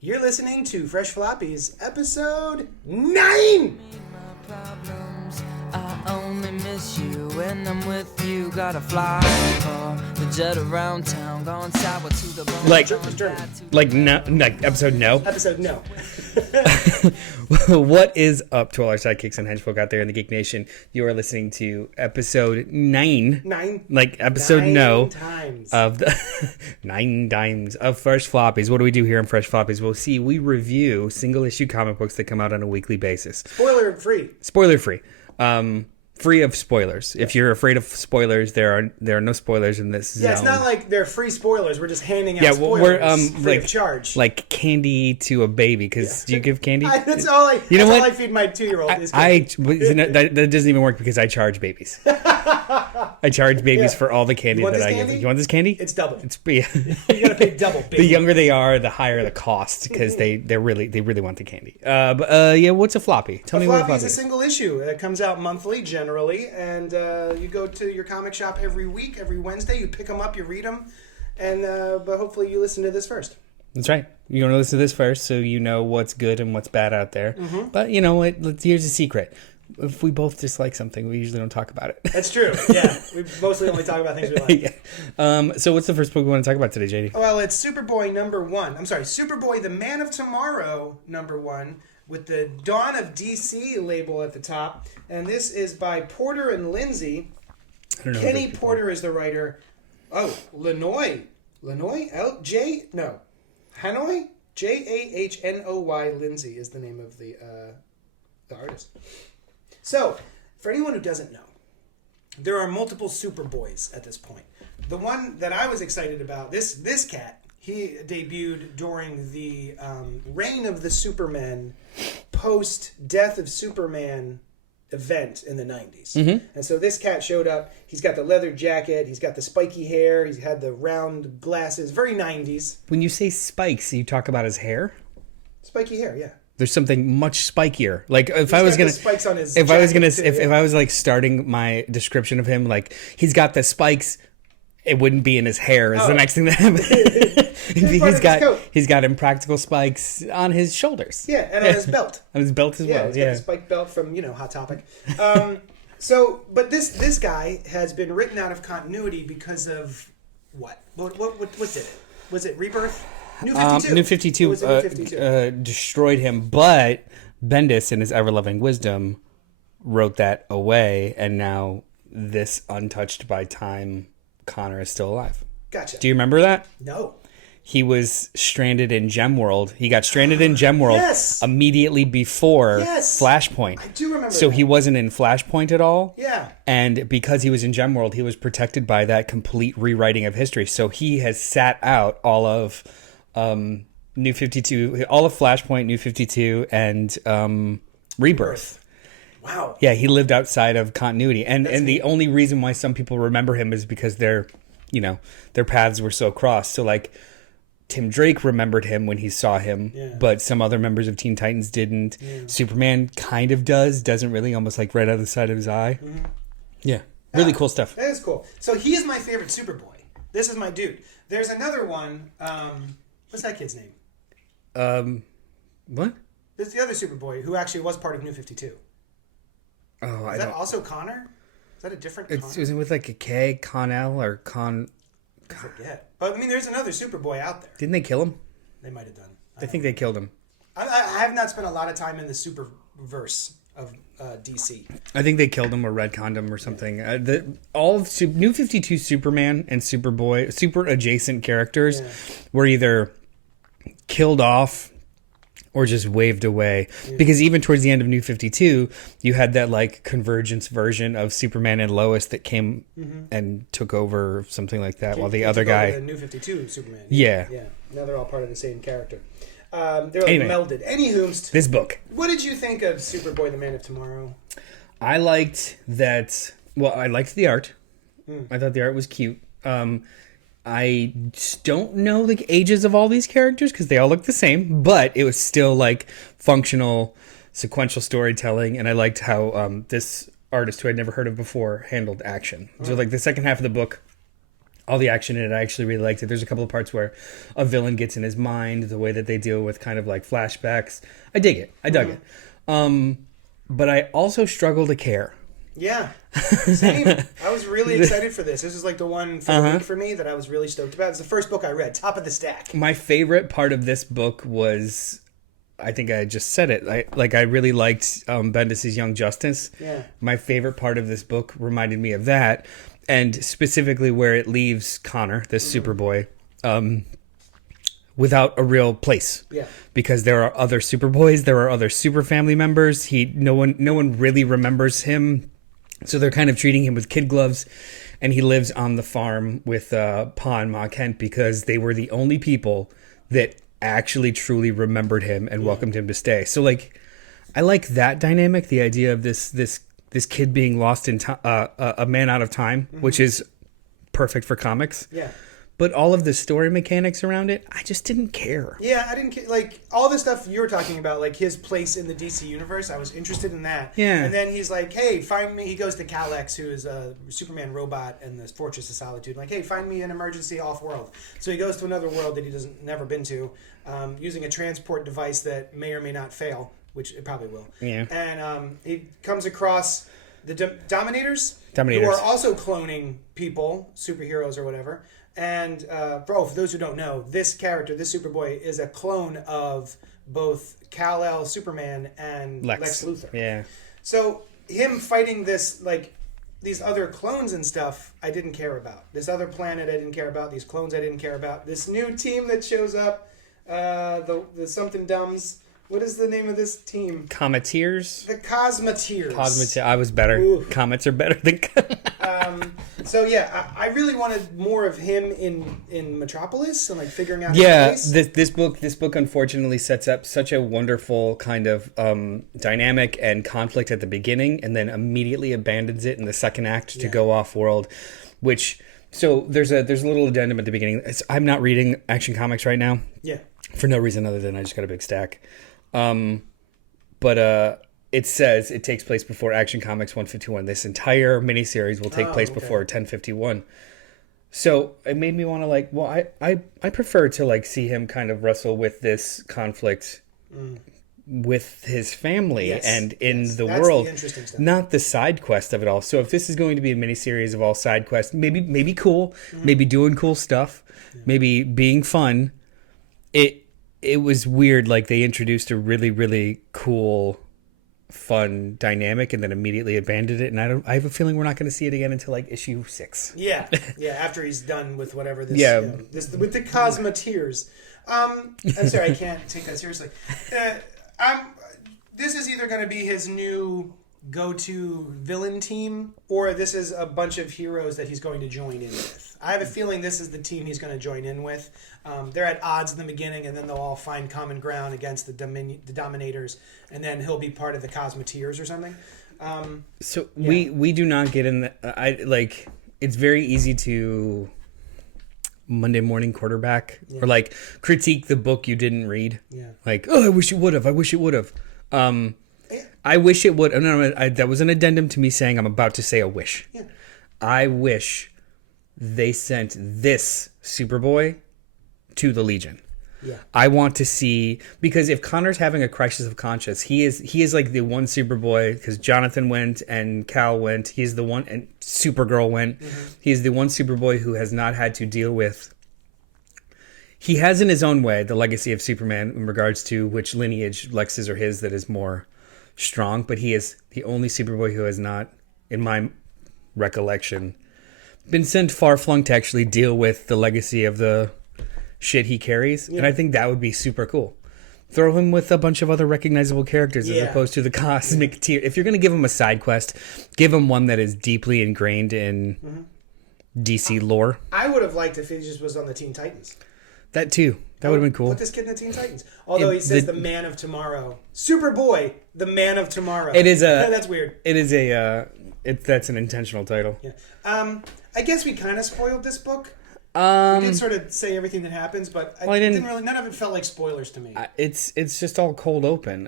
You're listening to Fresh Floppies, episode 9! I only miss you when I'm with you. Gotta fly car, the jet around town, going sour to the bone. Like episode no. Episode no. What is up to all our sidekicks and henchfolk out there in the Geek Nation? You are listening to episode 9. 9? Like episode 9 no. times. Of the 9 times of Fresh Floppies. What do we do here in Fresh Floppies? We'll see. We review single issue comic books that come out on a weekly basis. Spoiler free. Spoiler free. Free of spoilers. If you're afraid of spoilers, there are no spoilers in this zone. Yeah, it's not like they're free spoilers. We're just handing out spoilers we're free of charge. Like candy to a baby. Because do you give candy? That's all I feed my 2-year-old is candy. That doesn't even work because I charge babies. I charge babies for all the candy that I give. You want this candy? It's double. You gotta pay double. Baby. The younger they are, the higher the cost because they really want the candy. What's a floppy? Tell me what a floppy is. A single issue. It comes out monthly generally, and you go to your comic shop every week, every Wednesday. You pick them up, you read them, and but hopefully you listen to this first. That's right. You want to listen to this first so you know what's good and what's bad out there. Mm-hmm. But you know what? Here's a secret. If we both dislike something, we usually don't talk about it. That's true. Yeah, we mostly only talk about things we like. Yeah. So what's the first book we want to talk about today, JD? Well, it's Superboy number 1. I'm sorry, Superboy the Man of Tomorrow number 1 with the Dawn of DC label at the top. And this is by Porter and Lindsay. Kenny Porter is the writer. Oh, Hanoi? Jahnoy Lindsay is the name of the artist. So, for anyone who doesn't know, there are multiple Superboys at this point. The one that I was excited about, this cat, he debuted during the Reign of the Supermen post-Death of Superman event in the 90s. Mm-hmm. And so this cat showed up. He's got the leather jacket. He's got the spiky hair. He's had the round glasses. Very 90s. When you say spikes, you talk about his hair? Spiky hair, yeah. There's something much spikier. Like if I was like starting my description of him, like he's got the spikes, it wouldn't be in his hair. Is the next thing that happened. he's got impractical spikes on his shoulders. Yeah, and on his belt. On his belt as well. He's got the spike belt from Hot Topic. But this guy has been written out of continuity because of what? What did it? Was it Rebirth? New 52. New 52 destroyed him, but Bendis, in his ever-loving wisdom, wrote that away, and now this untouched by time Connor is still alive. Gotcha. Do you remember that? No. He was stranded in Gemworld. He got stranded in Gemworld immediately before Flashpoint. I do remember So that. he wasn't in Flashpoint at all. Yeah. And because he was in Gemworld, he was protected by that complete rewriting of history. So he has sat out all of New 52, all of Flashpoint, New 52, and Rebirth. Wow. Yeah, he lived outside of continuity. And the only reason why some people remember him is because their paths were so crossed. So like Tim Drake remembered him when he saw him, but some other members of Teen Titans didn't. Yeah. Superman kind of doesn't really, almost like right out of the side of his eye. Mm-hmm. Yeah. Really cool stuff. That is cool. So he is my favorite Superboy. This is my dude. There's another one. What's that kid's name? What? There's the other Superboy who actually was part of New 52. Oh, is that also Connor? Is that a different Connor? Is it with like a K, Connell, or Con... I forget. But, I mean, there's another Superboy out there. Didn't they kill him? They might have done. I think they killed him. I have not spent a lot of time in the Superverse of DC. I think they killed him or retconned him or something. All of New 52 Superman and Superboy, super adjacent characters, were either killed off or just waved away. Yeah. Because even towards the end of New 52, you had that like convergence version of Superman and Lois that came and took over, something like that, while the other guy... The New 52 Superman. Yeah. Now they're all part of the same character. They're like melded. Anywho, this book. What did you think of Superboy the Man of Tomorrow? I liked that... Well, I liked the art. I thought the art was cute. I don't know the ages of all these characters because they all look the same, but it was still like functional, sequential storytelling, and I liked how this artist, who I'd never heard of before, handled action. So like the second half of the book, all the action in it. I actually really liked it. There's a couple of parts where a villain gets in his mind, the way that they deal with kind of like flashbacks. I dig it. I dug it. But I also struggle to care. Yeah, same. I was really excited for this. This is like the one for the week for me that I was really stoked about. It's the first book I read, top of the stack. My favorite part of this book was, I think I just said it. I really liked Bendis' Young Justice. Yeah. My favorite part of this book reminded me of that, and specifically where it leaves Connor, this Superboy, without a real place. Yeah. Because there are other Superboys, there are other super family members. No one really remembers him. So they're kind of treating him with kid gloves, and he lives on the farm with Pa and Ma Kent because they were the only people that actually truly remembered him and welcomed him to stay. So like, I like that dynamic, the idea of this kid being lost in a man out of time, which is perfect for comics. Yeah. But all of the story mechanics around it, I just didn't care. Yeah, I didn't care. Like, all the stuff you were talking about, like his place in the DC universe, I was interested in that. Yeah. And then he's like, hey, find me. He goes to Kal-X, who is a Superman robot in the Fortress of Solitude. Like, hey, find me an emergency off-world. So he goes to another world that he never been to, using a transport device that may or may not fail, which it probably will. Yeah. And he comes across the Dominators, who Dominators. are also cloning people, superheroes or whatever. And for those who don't know, this character, this Superboy, is a clone of both Kal-El, Superman, and Lex Luthor. Yeah. So him fighting this, like, these other clones and stuff, I didn't care about. This other planet, I didn't care about. These clones, I didn't care about. This new team that shows up, the something dumbs. What is the name of this team? Cometeers? The Cosmeteers. I was better. Ooh. Comets are better than... So yeah, I really wanted more of him in Metropolis and like figuring out his place. This book unfortunately sets up such a wonderful kind of dynamic and conflict at the beginning, and then immediately abandons it in the second act to go off world, which so there's a little addendum at the beginning. I'm not reading Action Comics right now. Yeah. For no reason other than I just got a big stack. But it says it takes place before Action Comics 151. This entire miniseries will take place before 1051. So it made me want to like, well, I prefer to like see him kind of wrestle with this conflict with his family and in the world, the interesting stuff. not the side quest of it all. So if this is going to be a miniseries of all side quests, maybe cool, maybe doing cool stuff, maybe being fun. It was weird. Like they introduced a really, really cool, fun dynamic and then immediately abandoned it, and I have a feeling we're not going to see it again until like issue 6. Yeah, after he's done with whatever this. This with the Cosmeteers. I'm sorry, I can't take that seriously. This is either going to be his new go-to villain team, or this is a bunch of heroes that he's going to join in with. I have a feeling this is the team he's going to join in with. They're at odds in the beginning, and then they'll all find common ground against the Dominators, and then he'll be part of the Cosmeteers or something. We do not get in the... it's very easy to Monday morning quarterback or like critique the book you didn't read. Yeah. Like, oh, I wish it would have. I wish it would have. I wish it would. No, that was an addendum to me saying I'm about to say a wish. Yeah. I wish they sent this Superboy to the Legion. Yeah. I want to see, because if Connor's having a crisis of conscience, he is like the one Superboy, because Jonathan went and Cal went. He's the one, and Supergirl went. Mm-hmm. He's the one Superboy who has not had to deal with. He has in his own way the legacy of Superman in regards to which lineage, Lex's or his, that is more strong, but he is the only Superboy who has not, in my recollection, been sent far-flung to actually deal with the legacy of the shit he carries. Yeah. And I think that would be super cool. Throw him with a bunch of other recognizable characters as opposed to the cosmic tier. If you're going to give him a side quest, give him one that is deeply ingrained in DC lore. I would have liked if he just was on the Teen Titans. That too. That would have been cool. Put this kid in the Teen Titans. Although he says the Man of Tomorrow. Superboy, the Man of Tomorrow. It is a... That's weird. It is a... that's an intentional title. Yeah. I guess we kind of spoiled this book. We did sort of say everything that happens, but I didn't really. None of it felt like spoilers to me. It's just all cold open.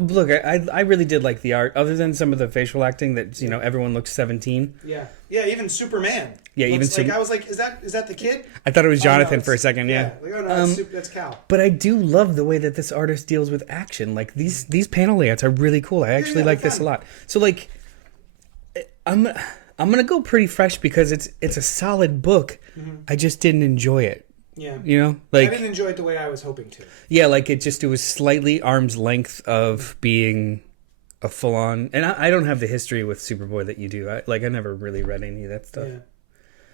Look, I really did like the art, other than some of the facial acting that everyone looks 17. Yeah, even Superman. Yeah, I was like, is that the kid? I thought it was Jonathan no, for a second. Yeah. Like, oh no, that's Cal. But I do love the way that this artist deals with action. Like these panel layouts are really cool. I actually like this a lot. So like, I'm gonna go pretty fresh because it's a solid book. Mm-hmm. I just didn't enjoy it. Yeah. Like I didn't enjoy it the way I was hoping to. Yeah, like it was slightly arm's length of being a full on. And I don't have the history with Superboy that you do. I never really read any of that stuff. Yeah.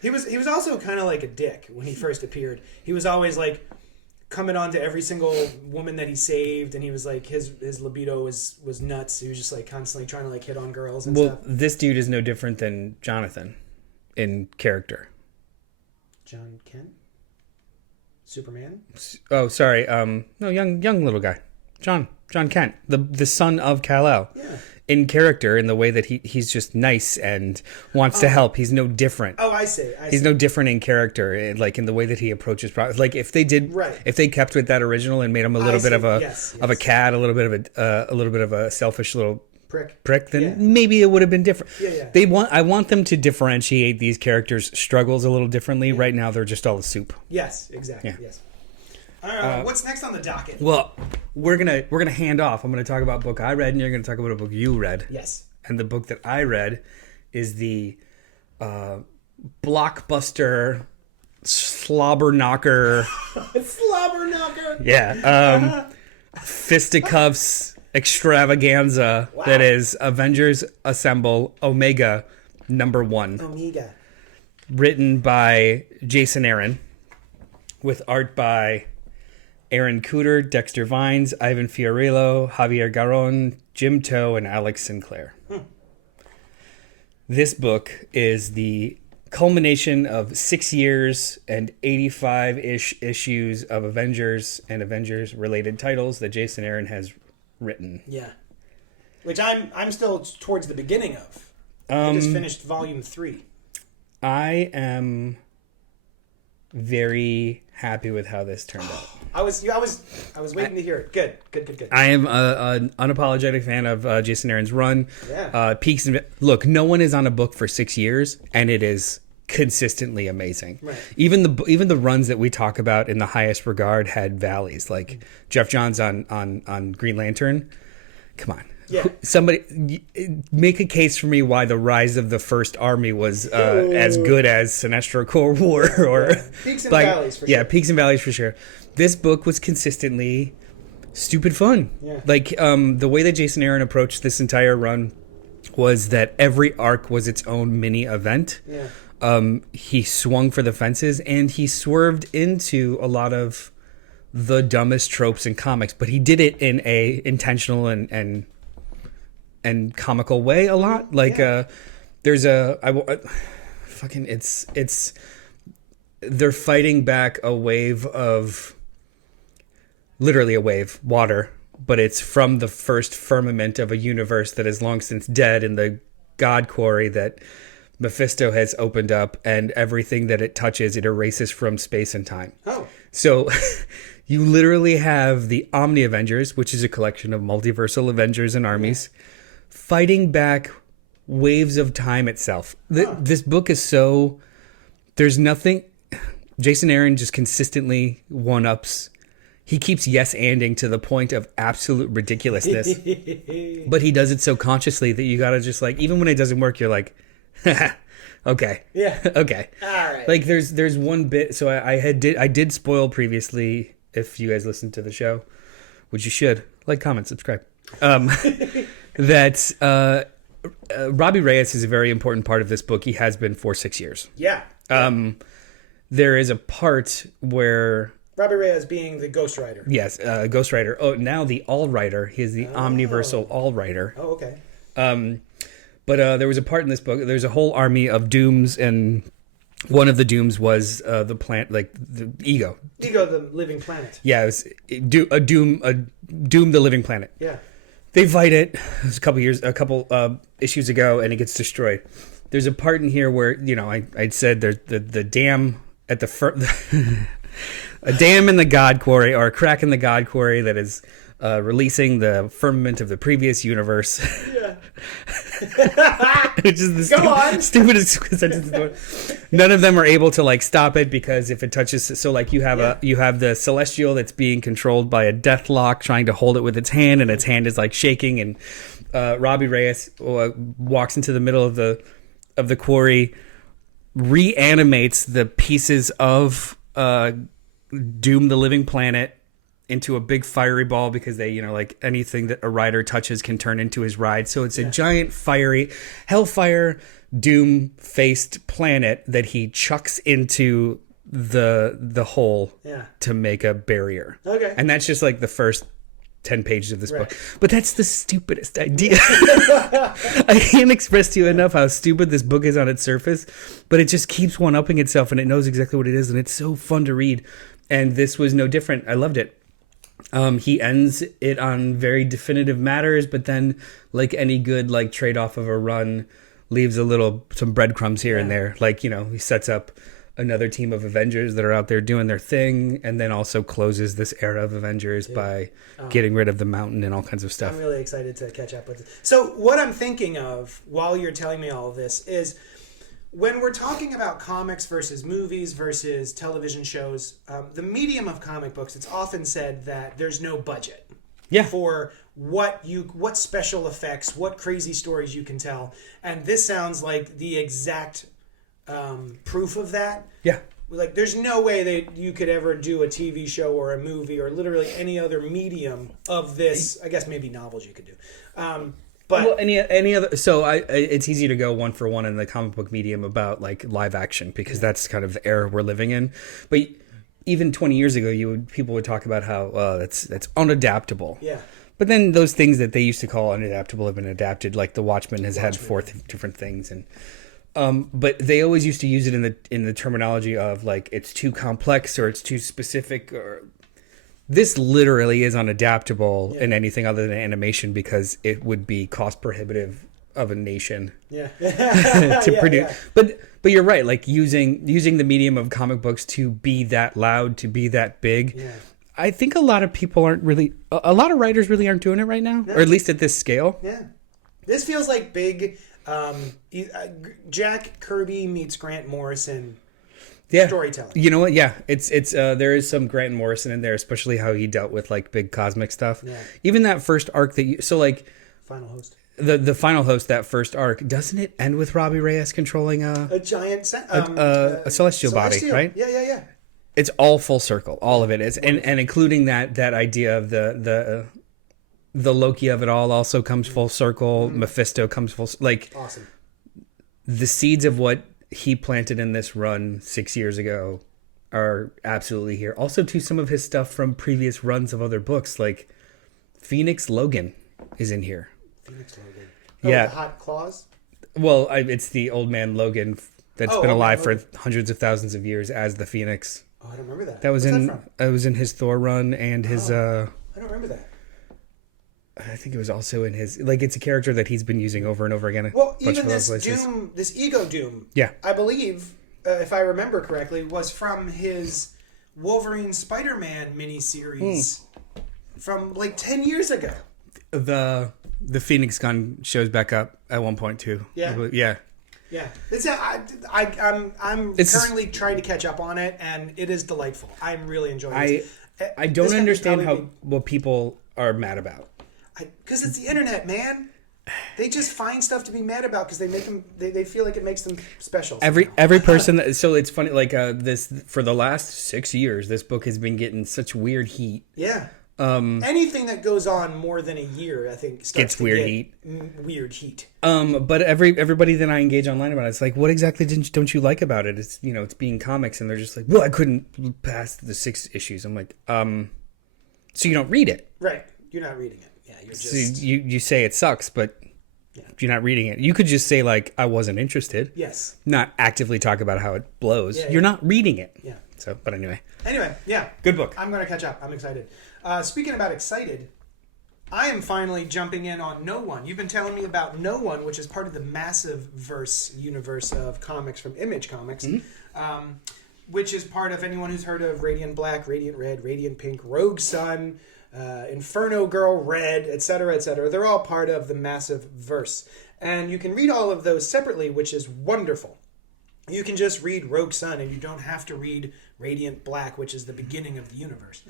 He was also kind of like a dick when he first appeared. He was always like coming on to every single woman that he saved, and he was like his libido was nuts. He was just like constantly trying to like hit on girls and stuff. Well, this dude is no different than Jonathan in character. John Kent? Superman? Oh, sorry. No, young little guy. John Kent, the son of Kal-El. Yeah. In character, in the way that he's just nice and wants to help. He's no different. Oh, I see. He's no different in character, like in the way that he approaches problems. Like if they kept with that original and made him a little bit of a cat, a little bit of a selfish little prick, then maybe it would have been different. Yeah. I want them to differentiate these characters' struggles a little differently. Right now, they're just all a soup. Yes, exactly. Yeah. Yes. What's next on the docket? Well, we're gonna hand off. I'm gonna talk about a book I read, and you're gonna talk about a book you read. Yes. And the book that I read is the blockbuster slobber knocker. Slobber knocker. Yeah. Fisticuffs extravaganza that is Avengers Assemble Omega #1. Omega. Written by Jason Aaron, with art by Aaron Cooter, Dexter Vines, Ivan Fiorillo, Javier Garon, Jim Toe, and Alex Sinclair. This book is the culmination of 6 years and 85-ish issues of Avengers and Avengers-related titles that Jason Aaron has written. Yeah. Which I'm still towards the beginning of. I just finished volume 3. I am very happy with how this turned out. I was waiting to hear it. Good. I am an unapologetic fan of Jason Aaron's run. Yeah. Peaks and look, no one is on a book for 6 years, and it is consistently amazing. Right. Even the runs that we talk about in the highest regard had valleys. Like Jeff Johns on Green Lantern. Come on. Yeah. Somebody make a case for me why the Rise of the First Army was as good as Sinestro Corps War or Peaks and Valleys for sure. Yeah, Peaks and Valleys for sure. This book was consistently stupid fun. Yeah. Like the way that Jason Aaron approached this entire run was that every arc was its own mini event. Yeah. He swung for the fences and he swerved into a lot of the dumbest tropes in comics, but he did it in a intentional and comical way a lot. Like there's it's they're fighting back a wave of literally a wave, water, but it's from the first firmament of a universe that is long since dead in the God Quarry that Mephisto has opened up, and everything that it touches, it erases from space and time. Oh. So you literally have the Omni Avengers, which is a collection of multiversal Avengers and armies, fighting back waves of time itself. This book is so... There's nothing... Jason Aaron just consistently one-ups. He keeps yes-anding to the point of absolute ridiculousness. But he does it so consciously that you gotta just like... Even when it doesn't work, you're like... okay. Yeah. Okay. All right. Like there's one bit... So I did spoil previously, if you guys listened to the show, which you should. Like, comment, subscribe. That Robbie Reyes is a very important part of this book. He has been for 6 years. Yeah. There is a part where... Robbie Reyes being the Ghost Rider. Yes, Ghost Rider. Oh, now the All Rider. He is the Omniversal All Rider. Oh, okay. But there was a part in this book. There's a whole army of Dooms, and one of the Dooms was the plant, like the Ego. Ego, the living planet. Yeah, it was Doom, the living planet. Yeah. They fight it. It was a couple issues ago, and it gets destroyed. There's a part in here where, I said there's the dam at a dam in the God Quarry, or a crack in the God Quarry that is releasing the firmament of the previous universe. Yeah. Which is the stupidest sentence. None of them are able to like stop it, because if it touches, so like you have you have the celestial that's being controlled by a deathlock trying to hold it with its hand, and its hand is like shaking, and Robbie Reyes walks into the middle of the quarry, reanimates the pieces of Doom the Living Planet into a big fiery ball, because they, like anything that a rider touches can turn into his ride. So it's a giant fiery hellfire Doom faced planet that he chucks into the hole to make a barrier. Okay. And that's just like the first 10 pages of this book. But that's the stupidest idea. I can't express to you enough how stupid this book is on its surface, but it just keeps one-upping itself, and it knows exactly what it is, and it's so fun to read. And this was no different. I loved it. He ends it on very definitive matters, but then, like any good like trade-off of a run, leaves some breadcrumbs here and there. Like, he sets up another team of Avengers that are out there doing their thing, and then also closes this era of Avengers by getting rid of the mountain and all kinds of stuff. I'm really excited to catch up with it. So what I'm thinking of while you're telling me all of this is, when we're talking about comics versus movies versus television shows, the medium of comic books, it's often said that there's no budget for what special effects, what crazy stories you can tell. And this sounds like the exact proof of that. Yeah. Like, there's no way that you could ever do a TV show or a movie or literally any other medium of this. I guess maybe novels you could do. But any other, so it's easy to go one for one in the comic book medium about like live action, because that's kind of the era we're living in. But even 20 years ago, people would talk about how that's unadaptable. Yeah. But then those things that they used to call unadaptable have been adapted. Like The Watchmen has had 4 different things, and but they always used to use it in the terminology of like it's too complex or it's too specific, or this literally is unadaptable in anything other than animation, because it would be cost prohibitive of a nation to produce. Yeah. But you're right, like using the medium of comic books to be that loud, to be that big. Yeah. I think a lot of writers really aren't doing it right now, or at least at this scale. Yeah. This feels like big Jack Kirby meets Grant Morrison storytelling. You know what? Yeah, it's there is some Grant Morrison in there, especially how he dealt with like big cosmic stuff. Yeah. Even that first arc Final Host. The Final Host, that first arc, doesn't it end with Robbie Reyes controlling a giant a celestial body, right? Yeah. It's all full circle. All of it is, and including that idea of the Loki of it all also comes full circle. Mm-hmm. Mephisto comes full, like, awesome. The seeds of what he planted in this run 6 years ago are absolutely here. Also, to some of his stuff from previous runs of other books, like Phoenix Logan is in here. Phoenix Logan. Oh, yeah. The hot claws? Well, it's the old man Logan that's been alive for hundreds of thousands of years as the Phoenix. Oh, I don't remember that. That was in his Thor run and his. I don't remember that. I think it was also in his, like, it's a character that he's been using over and over again. Well, even this Doom, this Ego Doom, I believe, if I remember correctly, was from his Wolverine Spider-Man miniseries from like 10 years ago. The Phoenix gun shows back up at one point too. Yeah. Yeah. I'm currently trying to catch up on it, and it is delightful. I'm really enjoying it. I don't understand what people are mad about. Because it's the internet, man. They just find stuff to be mad about because they feel like it makes them special. Every person. So it's funny. Like this, for the last 6 years, this book has been getting such weird heat. Yeah. Anything that goes on more than a year, I think, gets weird heat. Weird heat. But everybody that I engage online about it's like, what exactly don't you like about it? It's it's being comics, and they're just like, well, I couldn't pass the 6 issues. I'm like, so you don't read it, right? You're not reading it. Yeah, you're just. So you say it sucks, but you're not reading it. You could just say like, I wasn't interested. Yes. Not actively talk about how it blows. You're not reading it. Yeah. So, but anyway. Yeah. Good book. I'm going to catch up. I'm excited. Speaking about excited, I am finally jumping in on No One. You've been telling me about No One, which is part of the massive universe of comics from Image Comics. Mm-hmm. which is part of anyone who's heard of Radiant Black, Radiant Red, Radiant Pink, Rogue Sun, Inferno Girl Red, etc., etc. They're all part of the massive verse. And you can read all of those separately, which is wonderful. You can just read Rogue Sun, and you don't have to read Radiant Black, which is the beginning of the universe.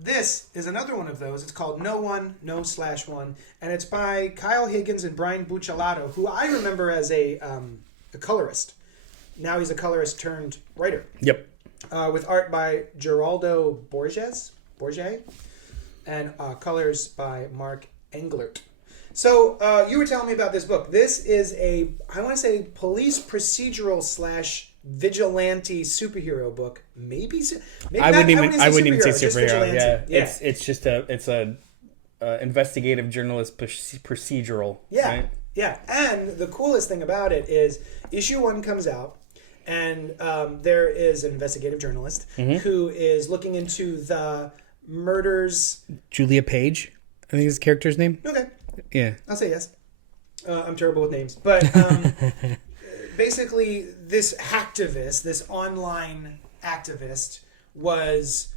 This is another one of those. It's called No One, No/One, and it's by Kyle Higgins and Brian Buccellato, who I remember as a colorist. Now he's a colorist turned writer. Yep. With art by Geraldo Borges, and colors by Mark Englert. So you were telling me about this book. This is I want to say, police procedural / vigilante superhero book. Maybe I wouldn't even say superhero. Yeah. It's just a investigative journalist procedural. Yeah, right? yeah. And the coolest thing about it is issue 1 comes out, and there is an investigative journalist who is looking into the murders. Julia Page, I think is the character's name. Okay. Yeah. I'll say yes. I'm terrible with names. But basically, this hacktivist, this online activist, was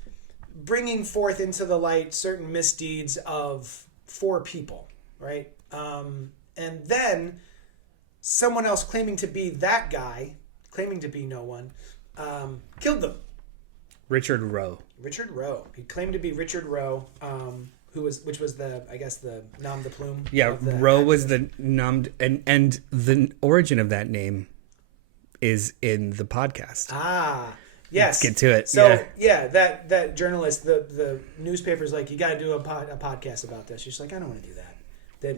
bringing forth into the light certain misdeeds of 4 people, right? And then someone else claiming to be that guy, claiming to be no one, killed them. Richard Rowe. He claimed to be Richard Rowe. Which was the nom de plume. Yeah, Rowe was the nom, and the origin of that name is in the podcast. Ah, yes. Let's get to it. So that journalist, the newspaper's like, you got to do a podcast about this. She's like, I don't want to do that.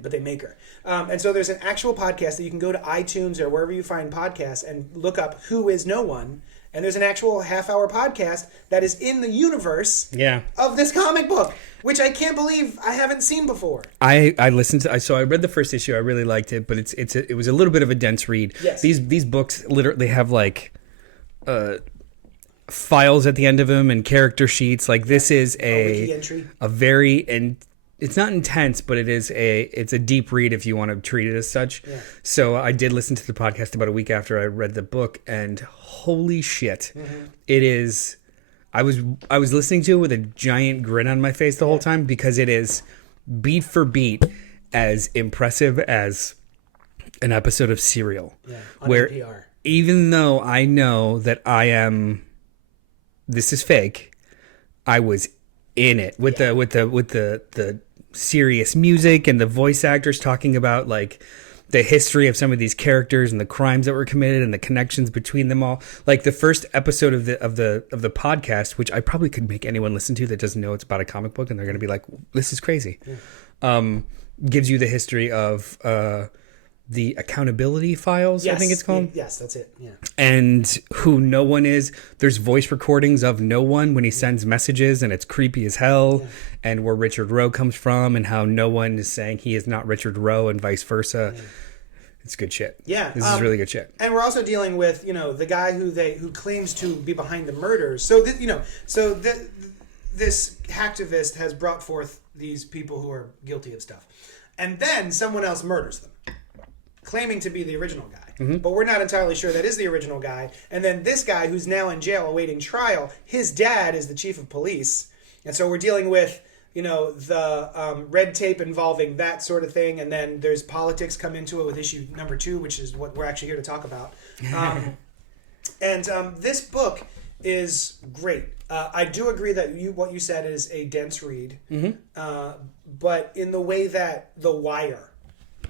But they make her. And so there's an actual podcast that you can go to iTunes or wherever you find podcasts and look up Who Is No One. And there's an actual half-hour podcast that is in the universe of this comic book, which I can't believe I haven't seen before. I listened to. So I read the first issue. I really liked it, but it was a little bit of a dense read. Yes. These books literally have like files at the end of them and character sheets. Like this is a wiki entry. A very and. It's not intense, but it's a deep read if you want to treat it as such. Yeah. So I did listen to the podcast about a week after I read the book, and holy shit, it is. I was listening to it with a giant grin on my face the whole time because it is beat for beat as impressive as an episode of Serial, where NPR. Even though I know that this is fake, I was in it with the serious music and the voice actors talking about like the history of some of these characters and the crimes that were committed and the connections between them all. Like the first episode of the podcast, which I probably could make anyone listen to that doesn't know it's about a comic book, and they're going to be like, "This is crazy." Yeah. Gives you the history of the accountability files. Yes. I think it's called. Yes, that's it. Yeah. And who No One is. There's voice recordings of No One when he sends messages, and it's creepy as hell. Yeah. And where Richard Rowe comes from, and how No One is saying he is not Richard Rowe, and vice versa. Yeah. It's good shit. Yeah, this is really good shit. And we're also dealing with the guy who claims to be behind the murders. So this hacktivist has brought forth these people who are guilty of stuff, and then someone else murders them, claiming to be the original guy. But we're not entirely sure that is the original guy. And then this guy who's now in jail awaiting trial, his dad is the chief of police. And so we're dealing with, the red tape involving that sort of thing. And then there's politics come into it with issue number 2, which is what we're actually here to talk about. And this book is great. I do agree that what you said is a dense read. But in the way that The Wire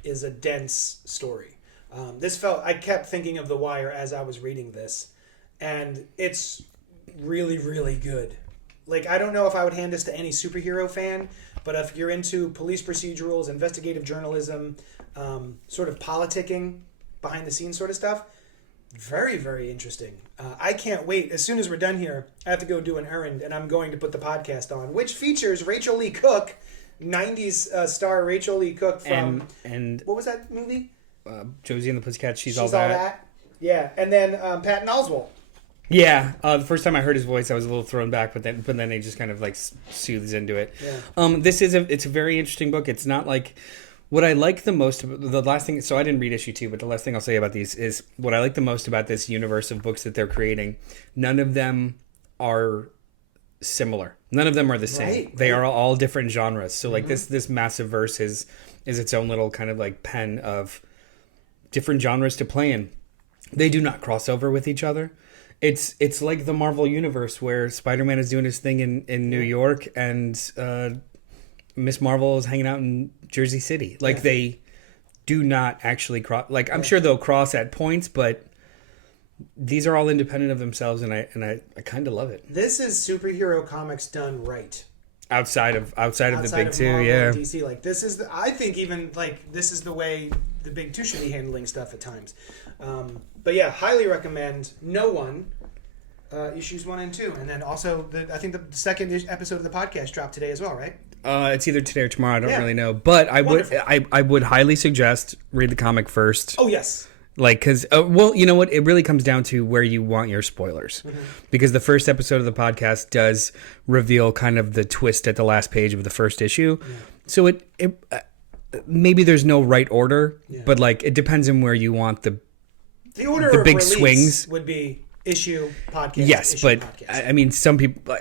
is a dense story. I kept thinking of The Wire as I was reading this, and it's really, really good. Like, I don't know if I would hand this to any superhero fan, but if you're into police procedurals, investigative journalism, sort of politicking, behind the scenes sort of stuff, very, very interesting. I can't wait. As soon as we're done here, I have to go do an errand, and I'm going to put the podcast on, which features Rachel Lee Cook, 90s star Rachel Lee Cook from... And what was that movie? Josie and the Pussycats, She's All That. Yeah, and then Patton Oswalt. Yeah, the first time I heard his voice, I was a little thrown back, but then he just kind of like soothes into it. Yeah. It's a very interesting book. It's not like What I like the most, the last thing, so I didn't read issue 2, but the last thing I'll say about these is what I like the most about this universe of books that they're creating. None of them are similar. None of them are the same. Right, they right. are all different genres. So like this massive verse is its own little kind of like pen of different genres to play in. They do not cross over with each other. It's like the Marvel universe where Spider-Man is doing his thing in New York and Miss Marvel is hanging out in Jersey City. Like they do not actually cross. Like I'm sure they'll cross at points, but these are all independent of themselves, and I kind of love it. This is superhero comics done right. Outside of the big two, Marvel yeah. and DC, like this is I think even like this is the way the big two should be handling stuff at times. But yeah, highly recommend No One. Issues 1 and 2, and then also I think the second episode of the podcast dropped today as well, right? It's either today or tomorrow. I don't really know, but I would highly suggest read the comic first. Oh yes, like because well, you know what? It really comes down to where you want your spoilers, because the first episode of the podcast does reveal kind of the twist at the last page of the first issue. So it maybe there's no right order, but like it depends on where you want the order the of big release swings would be issue podcast. Yes, issue, but podcast. I mean, some people.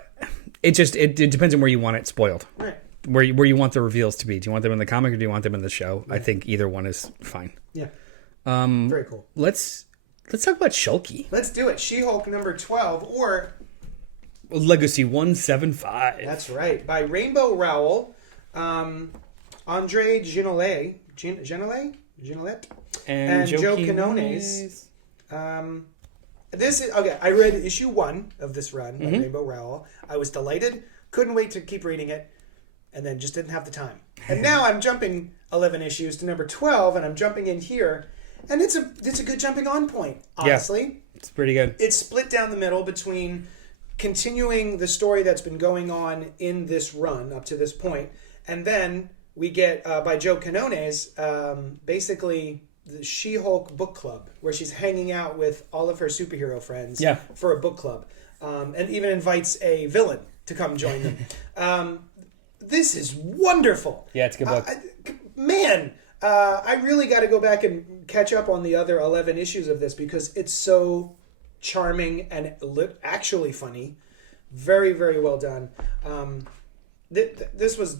It depends on where you want it spoiled. Right. Where you want the reveals to be. Do you want them in the comic or do you want them in the show? I think either one is fine. Yeah. Very cool. Let's talk about Shulky. Let's do it. She-Hulk number 12 or Legacy 175. that's right, by Rainbow Rowell, Andre Ginolet, and Joe Quinones. This is okay. I read issue 1 of this run by Rainbow Rowell. I was delighted. Couldn't wait to keep reading it, and then just didn't have the time. And now I'm jumping 11 issues to number 12, and I'm jumping in here, and it's a good jumping on point. Honestly, yeah, it's pretty good. It's split down the middle between continuing the story that's been going on in this run up to this point, and then we get by Joe Quinones basically the She-Hulk book club, where she's hanging out with all of her superhero friends for a book club, and even invites a villain to come join them. This is wonderful. Yeah, it's a good book. I really got to go back and catch up on the other 11 issues of this because it's so charming and actually funny. Very, very well done. This was,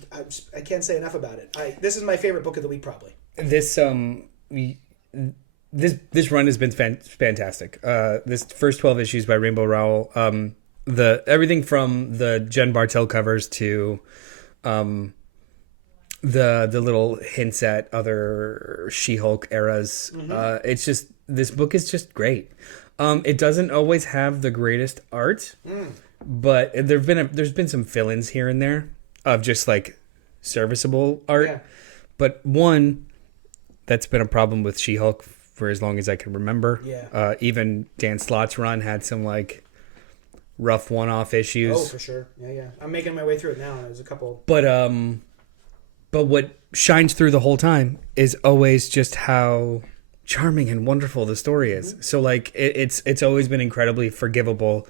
I can't say enough about it. This is my favorite book of the week, probably. This run has been fantastic. This first 12 issues by Rainbow Rowell, the everything from the Jen Bartel covers to the little hints at other She-Hulk eras. It's just, this book is just great. It doesn't always have the greatest art, but there's been some fill-ins here and there of just like serviceable art. Yeah. But one that's been a problem with She-Hulk for as long as I can remember. Yeah. Even Dan Slott's run had some like rough one-off issues. Oh, for sure. Yeah. I'm making my way through it now. There's a couple. But what shines through the whole time is always just how charming and wonderful the story is. So like it's always been incredibly forgivable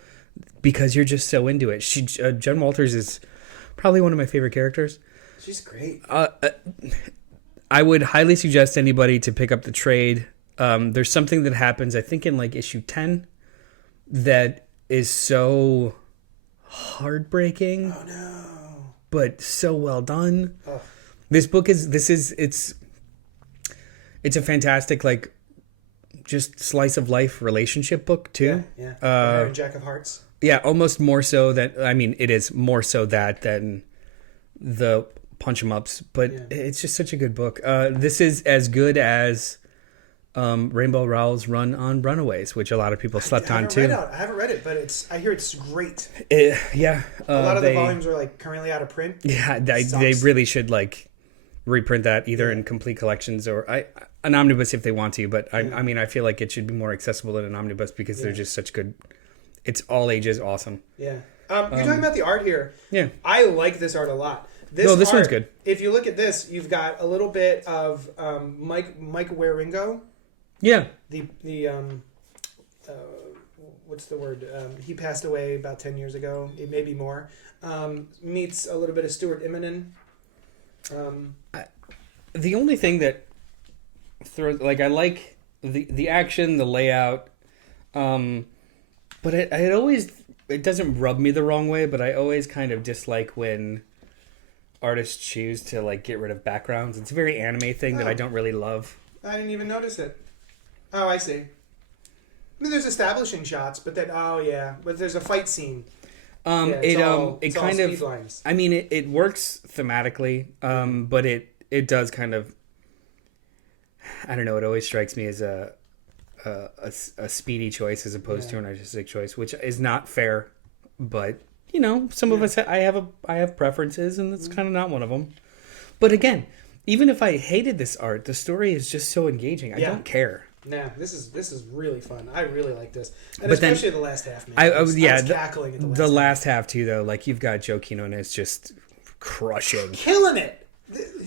because you're just so into it. Jen Walters is probably one of my favorite characters. She's great. I would highly suggest anybody to pick up the trade. There's something that happens, I think in like issue 10, that is so heartbreaking. Oh no. But so well done. Oh. This book is it's a fantastic like just slice of life relationship book too. Yeah. And Jack of Hearts. Yeah, almost more so than, I mean, it is more so that than the punch 'em ups, but it's just such a good book. This is as good as Rainbow Rowell's run on Runaways, which a lot of people slept on too. I haven't read it, but I hear it's great. A lot of the volumes are like currently out of print. Yeah, they really should like reprint that either in complete collections or an omnibus if they want to. But I mean, I feel like it should be more accessible than an omnibus because they're just such good. It's all ages awesome. Yeah. You're talking about the art here. Yeah. I like this art a lot. This one's good. If you look at this, you've got a little bit of Mike Waringo. Yeah. The what's the word? He passed away about 10 years ago, maybe more. Meets a little bit of Stuart Immonen. the only thing that throws, like, I like the action, the layout, but it doesn't rub me the wrong way, but I always kind of dislike when artists choose to, like, get rid of backgrounds. It's a very anime thing that I don't really love. I didn't even notice it. Oh, I see. I mean, there's establishing shots, but then but there's a fight scene. It kind of lines. I mean, it works thematically, but it does kind of, I don't know, it always strikes me as a speedy choice as opposed to an artistic choice, which is not fair, but some of us, I have preferences, and that's kind of not one of them. But again, even if I hated this art, the story is just so engaging. I don't care. Nah, this is really fun. I really like this, and especially the last half. Man, I was cackling at the last half too, though. Like, you've got Joe Quinones just crushing, killing it.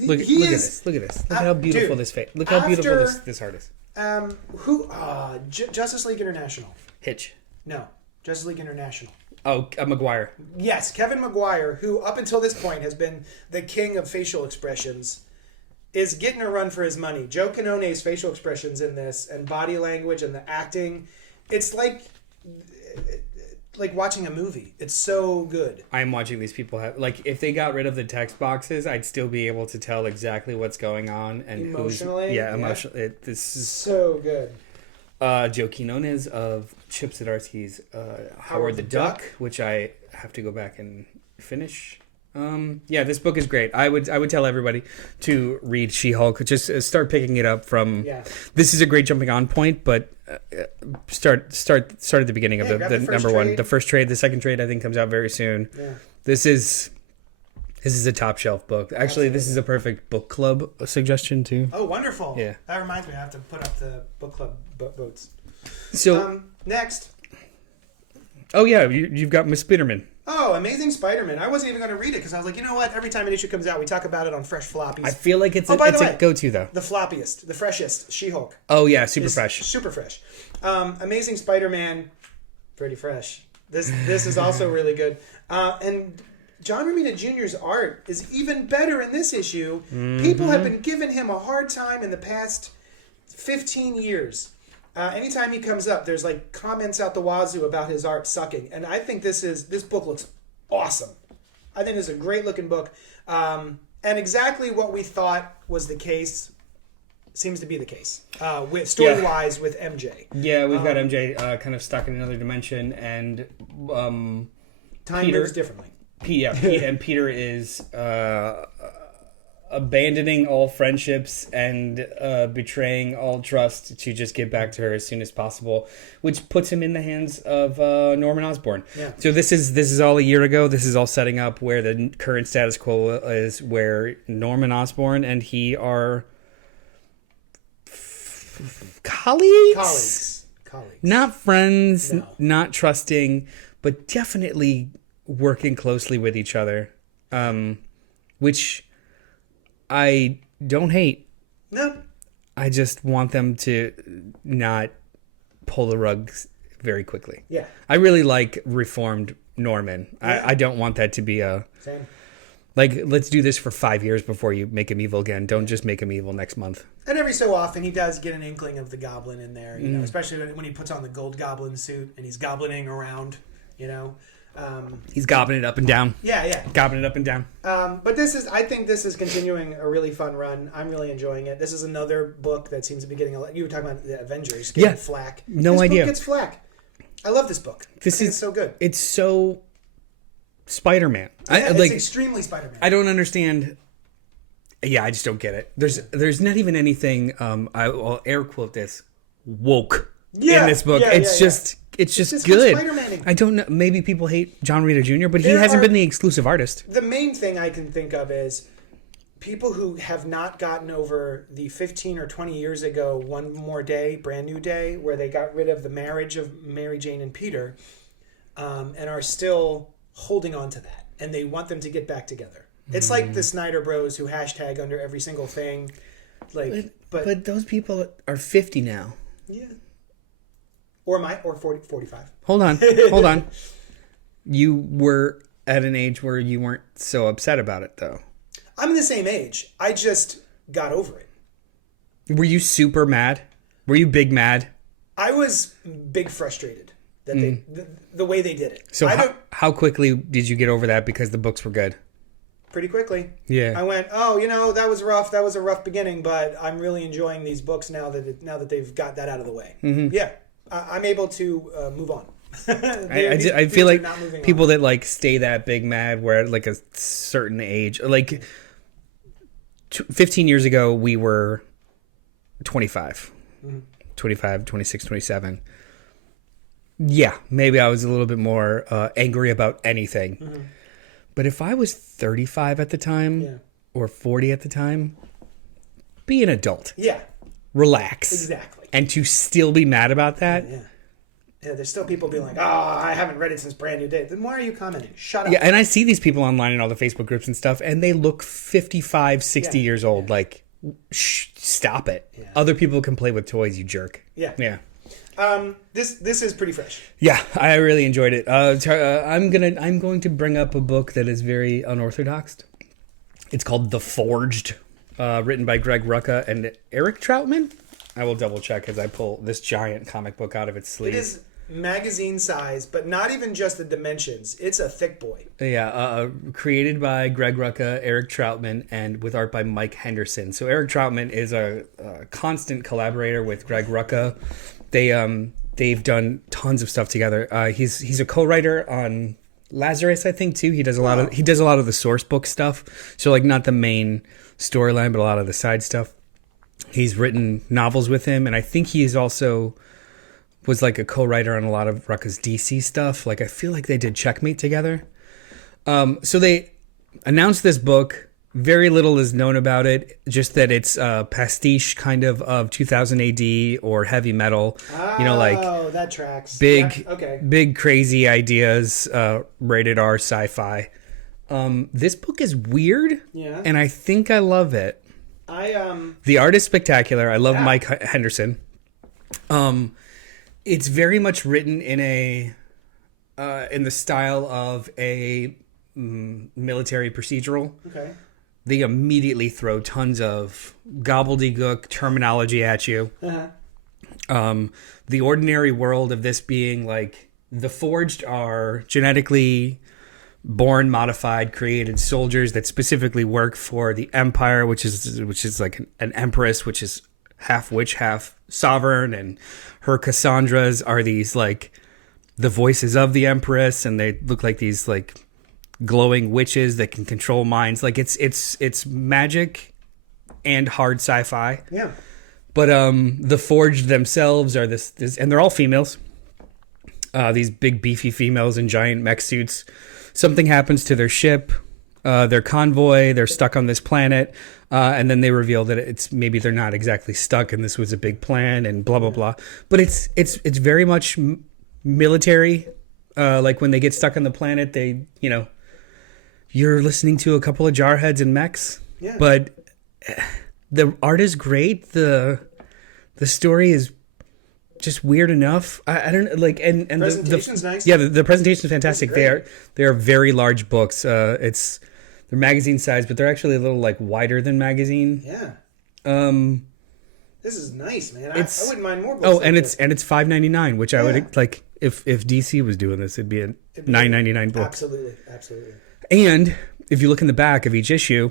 Look at this. Look at how beautiful this face. Look how beautiful this artist. Justice League International. Hitch. No, Justice League International. Oh, Maguire. Yes, Kevin Maguire, who up until this point has been the king of facial expressions, is getting a run for his money. Joe Quinones' facial expressions in this, and body language, and the acting, it's like watching a movie. It's so good. I'm watching these people have, like, if they got rid of the text boxes, I'd still be able to tell exactly what's going on and emotionally. Emotionally. This is so good. Joe Quinones of Chip Zdarsky's Howard the Duck, which I have to go back and finish. This book is great. I would tell everybody to read She-Hulk. Just start picking it up from. Yeah. This is a great jumping on point, but start at the beginning of the number trade. One. The first trade, the second trade, I think, comes out very soon. Yeah. This is a top shelf book. Actually, this is a perfect book club suggestion too. Oh, wonderful! Yeah, that reminds me. I have to put up the book club votes. So next. Oh yeah, you've got Miss Spiderman. Oh, Amazing Spider-Man. I wasn't even going to read it because I was like, you know what? Every time an issue comes out, we talk about it on Fresh Floppies. I feel like it's a go-to, though. The floppiest, the freshest, She-Hulk. Oh, yeah, super fresh. Super fresh. Amazing Spider-Man, pretty fresh. This is also really good. And John Romita Jr.'s art is even better in this issue. Mm-hmm. People have been giving him a hard time in the past 15 years. Anytime he comes up, there's like comments out the wazoo about his art sucking, and I think this book looks awesome. I think it's a great looking book, and exactly what we thought was the case seems to be the case. With story wise, with MJ. Yeah, we've got MJ kind of stuck in another dimension, and time moves differently. And Peter is abandoning all friendships and betraying all trust to just get back to her as soon as possible, which puts him in the hands of Norman Osborn. Yeah. So this is all a year ago. This is all setting up where the current status quo is, where Norman Osborn and he are colleagues. Not friends, not trusting, but definitely working closely with each other, which I don't hate. No. I just want them to not pull the rugs very quickly. Yeah. I really like reformed Norman. Yeah. I don't want that to be Same. Like, let's do this for 5 years before you make him evil again. Don't just make him evil next month. And every so often he does get an inkling of the goblin in there, you know, especially when he puts on the gold goblin suit and he's goblining around, you know. He's gobbling it up and down. Yeah. Gobbling it up and down. But I think this is continuing a really fun run. I'm really enjoying it. This is another book that seems to be getting a lot. You were talking about the Avengers getting flack. No this idea. Book gets flack. I love this book. It's so good. It's so Spider-Man. It's extremely Spider-Man. I don't understand. Yeah, I just don't get it. There's not even anything. I'll air quote this woke in this book. It's just good. I don't know. Maybe people hate John Romita Jr., but he hasn't been the exclusive artist. The main thing I can think of is people who have not gotten over the 15 or 20 years ago, One More Day, Brand New Day, where they got rid of the marriage of Mary Jane and Peter, and are still holding on to that, and they want them to get back together. It's like the Snyder Bros who hashtag under every single thing. But those people are 50 now. Yeah. Or 45. Hold on. You were at an age where you weren't so upset about it, though. I'm the same age. I just got over it. Were you super mad? Were you big mad? I was big frustrated that they the way they did it. So how quickly did you get over that because the books were good? Pretty quickly. Yeah. I went, oh, that was rough. That was a rough beginning, but I'm really enjoying these books now that they've got that out of the way. Mm-hmm. Yeah, I'm able to move on. I feel like people that like stay that big mad were at like a certain age. Like 15 years ago, we were 25, 25, 26, 27. Yeah, maybe I was a little bit more angry about anything. Mm-hmm. But if I was 35 at the time or 40 at the time, be an adult. Yeah. Relax. Exactly. And to still be mad about that. Yeah, there's still people being like, I haven't read it since Brand New Day. Then why are you commenting? Shut up. Yeah, and I see these people online in all the Facebook groups and stuff, and they look 55, 60 years old. Like, stop it. Yeah. Other people can play with toys, you jerk. Yeah. Yeah. This is pretty fresh. Yeah, I really enjoyed it. I'm going to bring up a book that is very unorthodox. It's called The Forged, written by Greg Rucka and Eric Troutman. I will double check as I pull this giant comic book out of its sleeve. It is magazine size, but not even just the dimensions. It's a thick boy. Yeah, created by Greg Rucka, Eric Troutman, and with art by Mike Henderson. So Eric Troutman is a constant collaborator with Greg Rucka. They've done tons of stuff together. He's a co-writer on Lazarus, I think, too. He does a lot of the source book stuff. So like not the main storyline, but a lot of the side stuff. He's written novels with him, and I think he's also was like a co-writer on a lot of Rucka's DC stuff. Like I feel like they did Checkmate together. So they announced this book. Very little is known about it, just that it's a pastiche kind of 2000 AD or heavy metal. Oh, that tracks. Big crazy ideas, rated R sci-fi. This book is weird, and I think I love it. The art is spectacular. I love Mike Henderson. It's very much written in the style of a military procedural. Okay. They immediately throw tons of gobbledygook terminology at you. Uh-huh. The ordinary world of this being like the Forged are genetically born, modified, created soldiers that specifically work for the Empire, which is like an empress, which is half witch, half sovereign, and her Cassandras are these like the voices of the Empress, and they look like these like glowing witches that can control minds. Like it's magic and hard sci-fi. Yeah. But the Forged themselves are this and they're all females. These big beefy females in giant mech suits. Something happens to their ship, their convoy, they're stuck on this planet, and then they reveal that it's maybe they're not exactly stuck and this was a big plan and blah blah blah. But it's very much military. Like when they get stuck on the planet, they, you're listening to a couple of jarheads and mechs, but the art is great. The story is just weird enough. I don't like, and presentation's nice. Yeah, the presentation is fantastic. They are very large books. They're magazine size, but they're actually a little like wider than magazine. Yeah. This is nice, man. I wouldn't mind more books. Oh, and it's $5.99, which I would like if DC was doing this, it'd be a $9.99 book. Absolutely. And if you look in the back of each issue,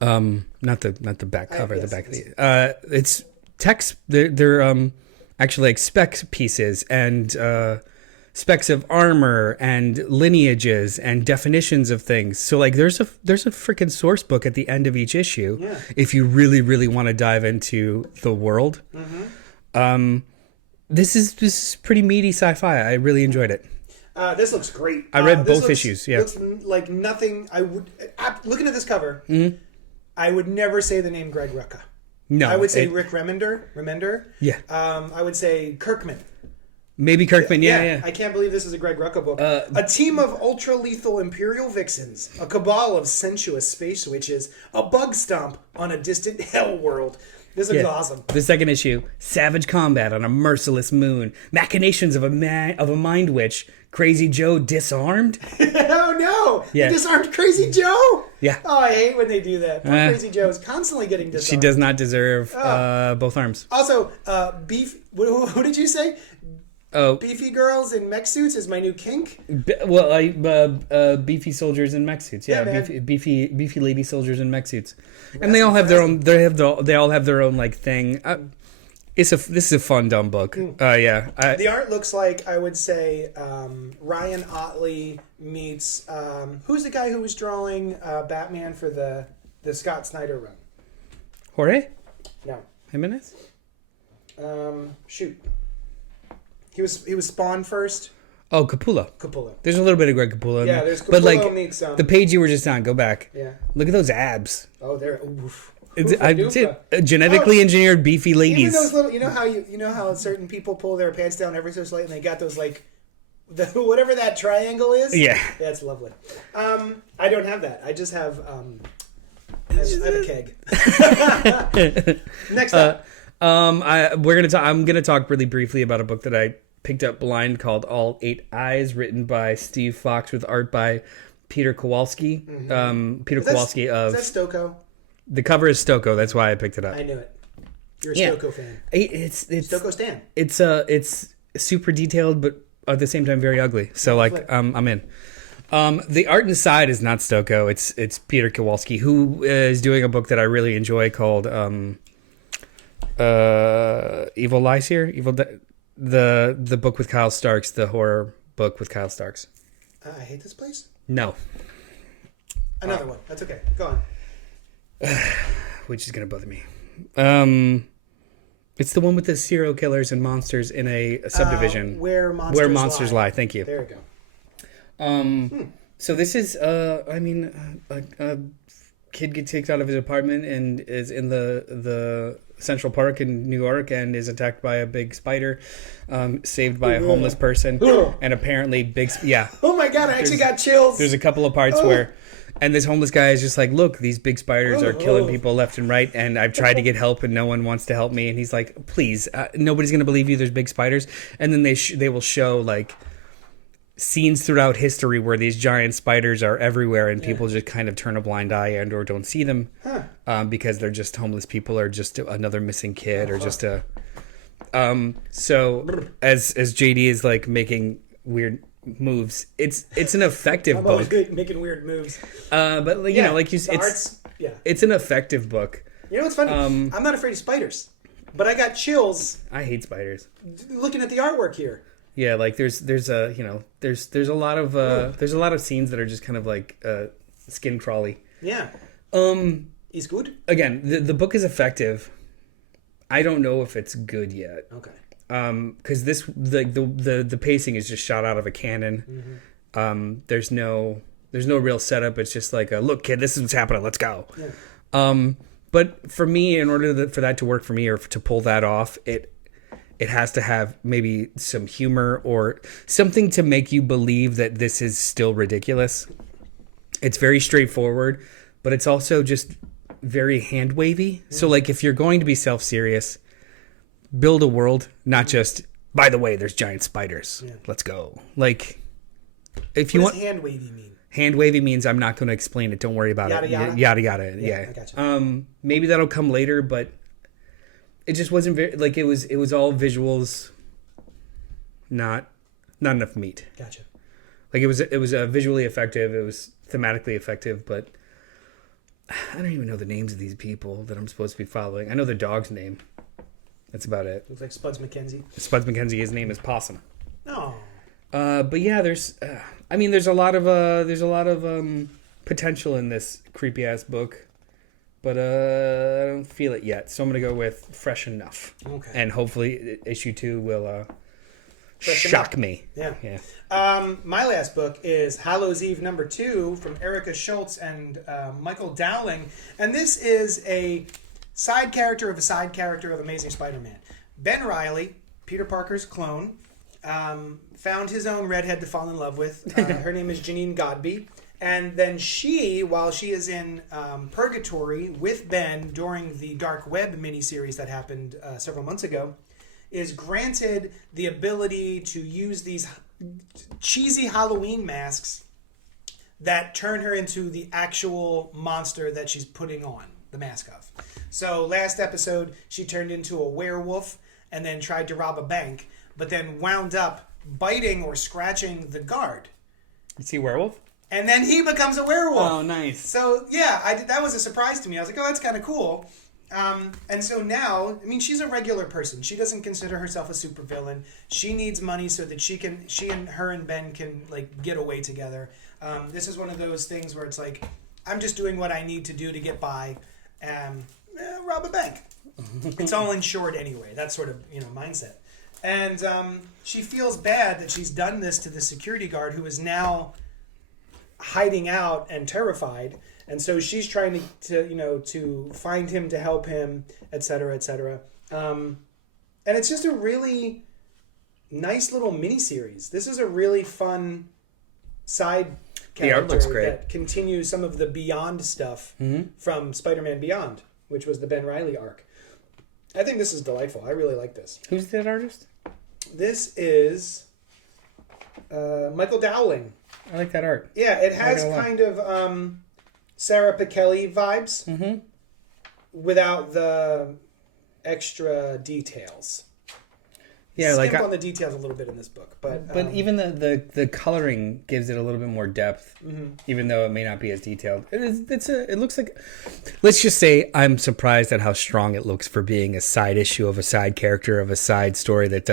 not the back cover, the back of the it's text. They're actually like spec pieces and specs of armor and lineages and definitions of things. So like there's a freaking source book at the end of each issue if you really, really want to dive into the world. Mm-hmm. This is pretty meaty sci-fi. I really enjoyed it. This looks great. I read both issues. Yeah, looks like nothing. I would looking at this cover. Mm-hmm. I would never say the name Greg Rucka. No, I would say Rick Remender. Yeah. I would say Kirkman. Maybe Kirkman. Yeah. I can't believe this is a Greg Rucka book. A team of ultra-lethal Imperial vixens, a cabal of sensuous space witches, a bug stomp on a distant hell world, This looks awesome. The second issue: savage combat on a merciless moon, machinations of a mind witch. Crazy Joe disarmed. Oh no! Yeah. They disarmed Crazy Joe. Yeah. Oh, I hate when they do that. Poor Crazy Joe is constantly getting disarmed. She does not deserve both arms. Also, beef. What did you say? Oh, Beefy girls in mech suits is my new kink. Beefy soldiers in mech suits. Yeah, man. beefy lady soldiers in mech suits, and they all have their own. They all have their own like thing. This is a fun dumb book. Yeah. The art looks like, I would say, Ryan Otley meets who's the guy who was drawing Batman for the Scott Snyder run? Jorge No. Jimenez. Shoot. He was Spawn first. Oh, Capullo. Capullo. There's a little bit of Greg Capullo in there. There's Capullo But like meets the page you were just on, go back. Yeah. Look at those abs. Oh, they're oof. Genetically engineered beefy ladies. Even those little, you know how certain people pull their pants down ever so slightly, and they got those like, whatever that triangle is. Yeah, that's lovely. I don't have that. I just have I have a keg. Next up, I'm gonna talk really briefly about a book that I picked up blind called All Eight Eyes, written by Steve Fox with art by Peter Kowalski. Peter Kowalski of is that Stoko? The cover is Stoko. That's why I picked it up. I knew it. You're a Stoko fan. It's Stoko stan. It's super detailed, but at the same time very ugly. So I'm in. The art inside is not Stoko. It's Peter Kowalski, who is doing a book that I really enjoy called Evil Lies Here. The book with Kyle Starks, the horror book with Kyle Starks. I hate this place. No. Another one. That's okay. Go on. Which is gonna bother me. It's the one with the serial killers and monsters in a subdivision. Where monsters lie. Thank you. There you go. So this is a kid gets kicked out of his apartment and is in the Central Park in New York and is attacked by a big spider, saved by a homeless person, and apparently Oh my god! I actually got chills. There's a couple of parts where. And this homeless guy is just like, look, these big spiders are killing people left and right, and I've tried to get help, and no one wants to help me. And he's like, please, nobody's going to believe you. There's big spiders. And then they will show, like, scenes throughout history where these giant spiders are everywhere, and people just kind of turn a blind eye and or don't see them because they're just homeless people or just another missing kid or just a... So, as JD is, like, making weird... moves. It's an effective book. Always good making weird moves. But you know, like you said, it's an effective book. You know what's funny? I'm not afraid of spiders, but I got chills. I hate spiders. Looking at the artwork here. Yeah, like there's a lot of scenes that are just kind of like skin crawly. Yeah. He's good. Again, the book is effective. I don't know if it's good yet. Okay. Because the pacing is just shot out of a cannon. Mm-hmm. There's no real setup. It's just like, look, kid, this is what's happening. Let's go. Yeah. But for me, in order for that to work for me or to pull that off, it has to have maybe some humor or something to make you believe that this is still ridiculous. It's very straightforward, but it's also just very hand wavy. Yeah. So like if you're going to be self-serious, build a world, not just, by the way, there's giant spiders. Yeah. Let's go. Like, if you want... What does hand wavy mean? Hand wavy means I'm not going to explain it. Don't worry about it. Yada, yada. Yeah. I gotcha. Maybe that'll come later, but it just wasn't very... Like, it was all visuals, not enough meat. Gotcha. Like, it was visually effective. It was thematically effective, but I don't even know the names of these people that I'm supposed to be following. I know the dog's name. That's about it. Looks like Spuds McKenzie. Spuds McKenzie. His name is Possum. No. But yeah, there's a lot of potential in this creepy ass book, but I don't feel it yet. So I'm gonna go with Fresh Enough. Okay. And hopefully issue 2 will shock me. Yeah. Yeah. My last book is Hallow's Eve #2 from Erica Schultz and Michael Dowling, and this is a side character of Amazing Spider-Man. Ben Reilly, Peter Parker's clone, found his own redhead to fall in love with. Her name is Janine Godby, And then she, while she is in purgatory with Ben during the Dark Web miniseries that happened several months ago, is granted the ability to use these cheesy Halloween masks that turn her into the actual monster that she's putting on the mask of. So last episode, she turned into a werewolf and then tried to rob a bank, but then wound up biting or scratching the guard. Is he a werewolf? And then he becomes a werewolf. Oh, nice. So, yeah, that was a surprise to me. I was like, oh, that's kind of cool. And so now, I mean, she's a regular person. She doesn't consider herself a supervillain. She needs money so that she and Ben can, like, get away together. This is one of those things where it's like, I'm just doing what I need to do to get by and rob a bank. It's all insured anyway. That sort of, mindset. And she feels bad that she's done this to the security guard who is now hiding out and terrified. And so she's trying to find him, to help him, et cetera, et cetera. And it's just a really nice little miniseries. This is a really fun side character. The art looks great. That continues some of the Beyond stuff from Spider-Man Beyond, which was the Ben Reilly arc. I think this is delightful. I really like this. Who's that artist? This is Michael Dowling. I like that art. Yeah, it has kind of Sarah Pichelli vibes without the extra details. Yeah, Skimp on the details a little bit in this book, but even the coloring gives it a little bit more depth, even though it may not be as detailed. It looks like. Let's just say I'm surprised at how strong it looks for being a side issue of a side character of a side story that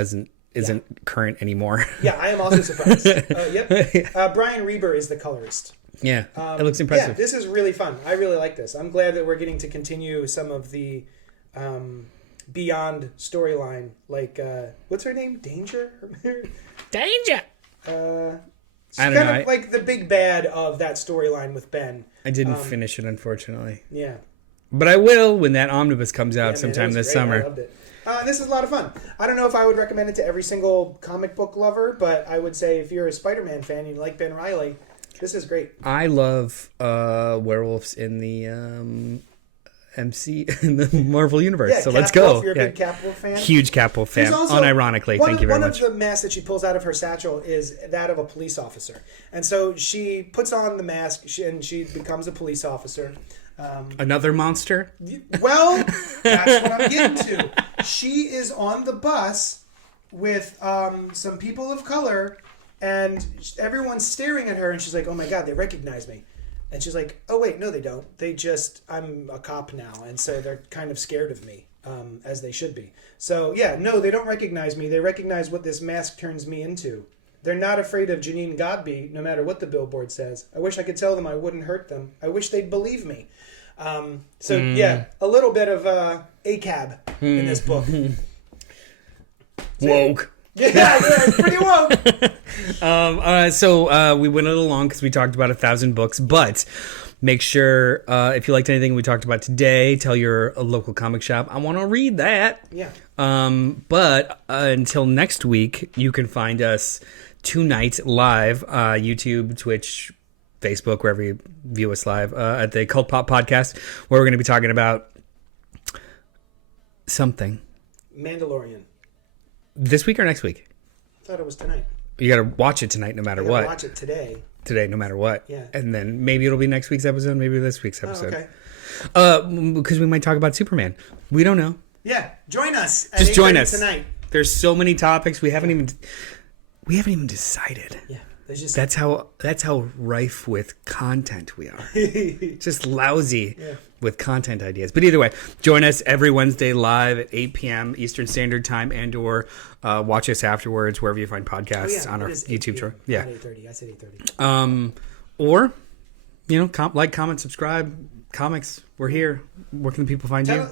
isn't current anymore. Yeah, I am also surprised. Yep, Brian Reber is the colorist. Yeah, it looks impressive. Yeah, this is really fun. I really like this. I'm glad that we're getting to continue some of the Beyond storyline. Like, what's her name? Danger? Danger! She's I don't know. like the big bad of that storyline with Ben. I didn't finish it, unfortunately. Yeah. But I will when that omnibus comes out sometime this summer. I loved it. This is a lot of fun. I don't know if I would recommend it to every single comic book lover, but I would say if you're a Spider-Man fan and you like Ben Reilly, this is great. I love werewolves in the in the Marvel universe. Yeah, so let's go. You're a big Capwolf fan. Huge Capwolf fan. Unironically, thank you very much. One of the masks that she pulls out of her satchel is that of a police officer, and so she puts on the mask and she becomes a police officer. Another monster? Well, that's what I'm getting to. She is on the bus with some people of color, and everyone's staring at her, and she's like, oh my God, they recognize me. And she's like, oh wait, no they don't. I'm a cop now, and so they're kind of scared of me, as they should be. So yeah, no, they don't recognize me. They recognize what this mask turns me into. They're not afraid of Janine Godby, no matter what the billboard says. I wish I could tell them I wouldn't hurt them. I wish they'd believe me. Yeah, a little bit of ACAB in this book. Woke. Yeah, it's pretty woke. So we went it along because we talked about 1,000 books, but make sure if you liked anything we talked about today, tell your local comic shop, I want to read that. Yeah. But until next week, you can find us tonight live, YouTube, Twitch, Facebook, wherever you view us live, at the CultPop Podcast, where we're going to be talking about something. Mandalorian. This week or next week? I thought it was tonight. You got to watch it tonight no matter what. Watch it today. Today, no matter what. Yeah. And then maybe it'll be next week's episode, maybe this week's episode. Oh, okay. Because we might talk about Superman. We don't know. Yeah. Join us. Just join us tonight. There's so many topics we haven't even decided. Yeah. That's how rife with content we are. Just lousy with content ideas. But either way, join us every Wednesday live at 8 p.m. Eastern Standard Time, and or watch us afterwards wherever you find podcasts on our YouTube channel. Yeah, 8:30. I said 8:30. Or comment, subscribe. Comics, we're here. Where can people find you?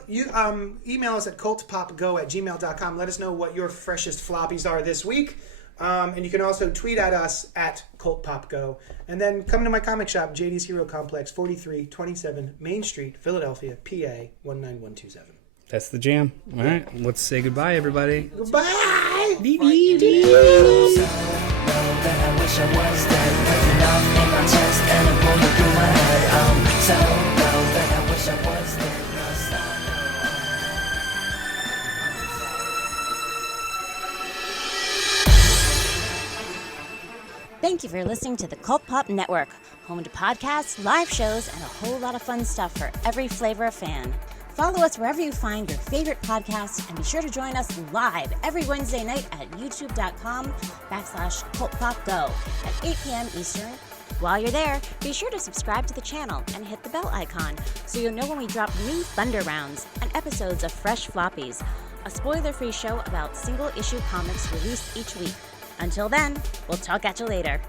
Email us at cultpopgo@gmail.com. Let us know what your freshest floppies are this week. And you can also tweet at us at CultPopGo. And then come to my comic shop, JD's Hero Complex, 4327 Main Street, Philadelphia, PA 19127. That's the jam. All right. Let's say goodbye, everybody. Goodbye! That I wish I was dead. Breathing up in my chest and I'm pulling through my head. So low that I wish I was dead. Thank you for listening to the CultPop Network, home to podcasts, live shows, and a whole lot of fun stuff for every flavor of fan. Follow us wherever you find your favorite podcasts, and be sure to join us live every Wednesday night at youtube.com/CultPopGo at 8 p.m. Eastern. While you're there, be sure to subscribe to the channel and hit the bell icon so you'll know when we drop new Thunder Rounds and episodes of Fresh Floppies, a spoiler-free show about single-issue comics released each week. Until then, we'll talk at you later.